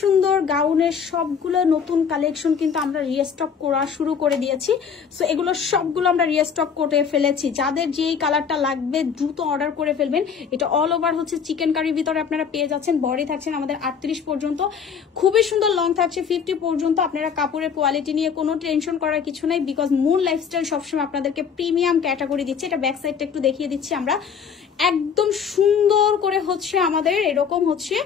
সুন্দর গাউনের সবগুলো নতুন কালেকশন কিন্তু আমরা রিস্টক করা শুরু করে দিয়েছি। সো এগুলো সবগুলো আমরা রিস্টক করে ফেলেছি। যাদের যেই কালারটা লাগবে দ্রুত অর্ডার করে ফেলবেন। এটা অল ওভার হচ্ছে চিকেন কারির ভিতরে আপনারা পেয়ে যাচ্ছেন। বডি থাকছেন আমাদের 38 পর্যন্ত, খুবই সুন্দর লং থাকছে 50 পর্যন্ত। আপনারা কাপড়ের কোয়ালিটি নিয়ে কোনো টেনশন করার কিছু নাই, বিকজ মুন লাইফস্টাইল সবসময় আপনাদেরকে প্রিমিয়াম ক্যাটাগরি দিচ্ছে। এটা ব্যাক সাইডটা একটু দেখিয়ে দিচ্ছি আমরা। একদম সুন্দর করে হচ্ছে আমাদের এরকম হচ্ছে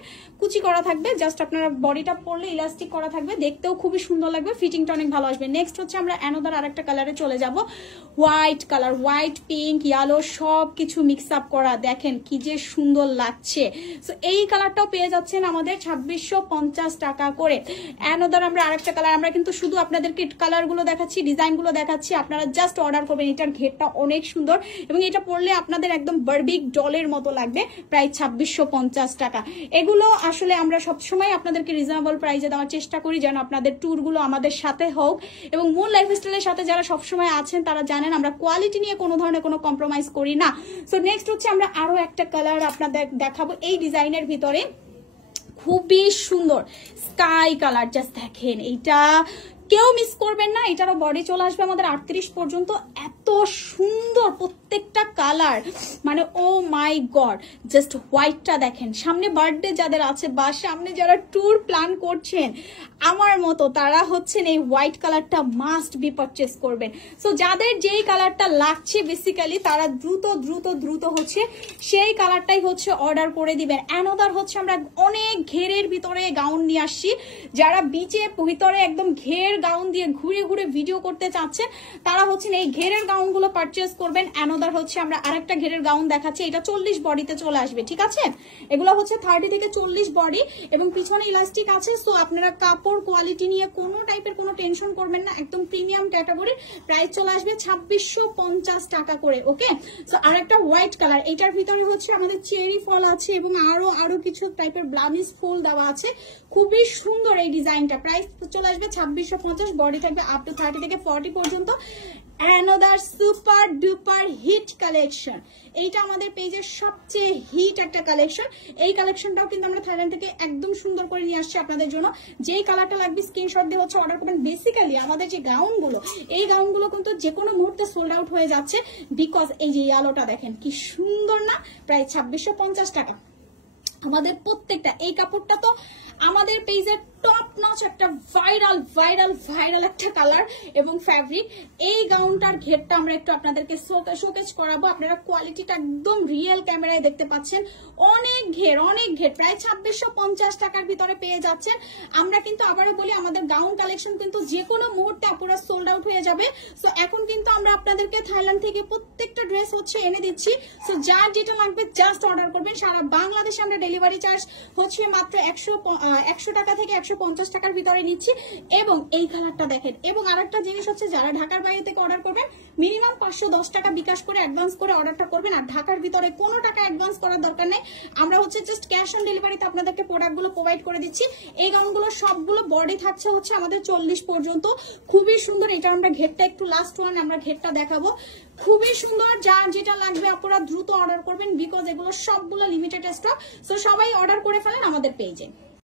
কুচি করা থাকবে, জাস্ট আপনারা বডিটা পরলে ইলাস্টিক করা থাকবে, দেখতেও খুবই সুন্দর লাগবে, ফিটিংটা অনেক ভালো আসবে। নেক্সট হচ্ছে আমরা অ্যানোদার আরেকটা কালারে চলে যাব। White colour, white pink yellow সব কিছু মিক্স আপ করা, দেখেন কি যে সুন্দর লাগছে। সো এই কালারটাও পেয়ে যাচ্ছেন আমাদের 2650 টাকা করে। অ্যানোদার আমরা আরেকটা কালার, আমরা কিন্তু শুধু আপনাদেরকে কালারগুলো দেখাচ্ছি, ডিজাইনগুলো দেখাচ্ছি, আপনারা জাস্ট অর্ডার করবেন। এটার ঘেরটা অনেক সুন্দর এবং এটা পরলে আপনাদের একদম বারবিক ডলের মতো লাগবে, প্রায় 2650 টাকা। এগুলো আসলে আমরা সবসময় আপনাদেরকে রিজনেবল প্রাইসে দেওয়ার চেষ্টা করি, যেন আপনাদের ট্যুরগুলো আমাদের সাথে হোক। এবং মুন লাইফস্টাইলের সাথে যারা সবসময় আছেন তারা জানেন আমরা কোয়ালিটি নিয়ে কোনো ধরনের কোনো কম্প্রোমাইজ করি না। সো নেক্সট হচ্ছে আমরা আরো একটা কালার আপনাদের দেখাবো এই ডিজাইনের ভিতরে, খুবই সুন্দর স্কাই কালার। জাস্ট দেখেন, এইটা কেউ মিস করবেন না। এটারও বডি চলে আসবে আমাদের 38 পর্যন্ত। এত সুন্দর প্রত্যেকটা কালার, মানে ও মাই গড। জাস্ট হোয়াইটটা দেখেন, সামনে বার্থডে যাদের আছে বা সামনে যারা ট্যুর প্ল্যান করছেন আমার মতো, তারা হচ্ছেন এই হোয়াইট কালারটা মাস্ট বি পারচেস করবেন। সো যাদের যেই কালারটা লাগছে বেসিক্যালি তারা দ্রুত দ্রুত দ্রুত হচ্ছে সেই কালারটাই হচ্ছে অর্ডার করে দিবেন। অ্যানোদার হচ্ছে আমরা অনেক ঘেরের ভিতরে গাউন নিয়ে আসছি। যারা বিচে ভিতরে একদম ঘের গাউন দিয়ে ঘুরে ঘুরে ভিডিও করতে চাচ্ছেন তারা হচ্ছেন এই ঘেরের গাউন গুলো পারচেস করবেন। অ্যানোদার হচ্ছে আমরা আরেকটা ঘেরের গাউন দেখাচ্ছি, এটা 40 বডিতে চলে আসবে, ঠিক আছে? এগুলো হচ্ছে 30 থেকে 40 বডি এবং পিছনে ইলাস্টিক আছে। সো আপনারা কাপড় কোয়ালিটি নিয়ে কোনো টাইপের কোনো টেনশন করবেন না, একদম প্রিমিয়াম ক্যাটাগরির। প্রাইস চলে আসবে 2650 টাকা করে। ওকে, সো আরেকটা হোয়াইট কালার, এটার ভিতরে হচ্ছে আমাদের চেরি ফল আছে এবং আরো কিছু টাইপের ব্লামিশ ফুল দেওয়া আছে। খুবই সুন্দর এই ডিজাইনটা। প্রাইস চলে আসবে 2650, বডি থাকবে আপ টু 30 থেকে 40 পর্যন্ত। Another super duper hit collection, এইটা আমাদের পেজের সবচেয়ে হিট একটা কালেকশন। এই কালেকশনটাও কিন্তু আমরা থাইল্যান্ড থেকে একদম সুন্দর করে নিয়ে আসছি আপনাদের জন্য। যেই কালারটা লাগবে স্ক্রিনশট দিয়ে হচ্ছে অর্ডার করবেন। বেসিক্যালি আমাদের যে গাউনগুলো, এই গাউনগুলো কিন্তু যে কোনো মুহূর্তে সোল্ড আউট হয়ে যাচ্ছে, বিকজ এই যে ইয়ালোটা দেখেন কি সুন্দর না, প্রায় 2650 টাকা। আমাদের প্রত্যেকটা এই কাপড়টা তো আমাদের পেজের টপ নচ একটা ভাইরাল একটা কালার এবং ফ্যাব্রিক। এই গাউনটার ঘেরটা আমরা একটু আপনাদেরকে শোকেজ করাবো। আপনারা কোয়ালিটিটা একদম রিয়েল ক্যামেরায় দেখতে পাচ্ছেন। অনেক ঘের প্রায় 2650 টাকার ভিতরে পেয়ে যাচ্ছেন। আমরা কিন্তু আবারও বলি আমাদের গাউন কালেকশন কিন্তু যে কোনো মুহূর্তে পুরো সোল্ড আউট হয়ে যাবে। সো এখন কিন্তু আমরা আপনাদেরকে থাইল্যান্ড থেকে প্রত্যেকটা ড্রেস হচ্ছে এনে দিচ্ছি। সো যার যেটা লাগবে জাস্ট অর্ডার করবেন। সারা বাংলাদেশে আমরা ডেলিভারি চার্জ হচ্ছে মাত্র 100 টাকা থেকে 150 টাকার ভিতরে নিচ্ছি। এবং এই কালারটা দেখেন। এবং আরেকটা জিনিস হচ্ছে, যারা ঢাকার বাইরে থেকে অর্ডার করবেন মিনিমাম 510 টাকা বিকাশ করে অ্যাডভান্স করে অর্ডারটা করবেন। আর ঢাকার ভিতরে কোনো টাকা অ্যাডভান্স করার দরকার নেই, আমরা হচ্ছে জাস্ট ক্যাশ অন ডেলিভারিতে আপনাদেরকে প্রোডাক্টগুলো প্রোভাইড করে দিচ্ছি। এই গাউনগুলো সবগুলো বডি থাকছে হচ্ছে আমাদের 40 পর্যন্ত। খুবই সুন্দর। এটা আমরা ঘেরটা একটু লাস্ট ওয়ান আমরা ঘেরটা দেখাবো। খুবই সুন্দর। যার যেটা লাগবে আপনারা দ্রুত অর্ডার করবেন, বিকজ এগুলো সবগুলো লিমিটেড স্টক। সো সবাই অর্ডার করে ফেলেন আমাদের পেজে।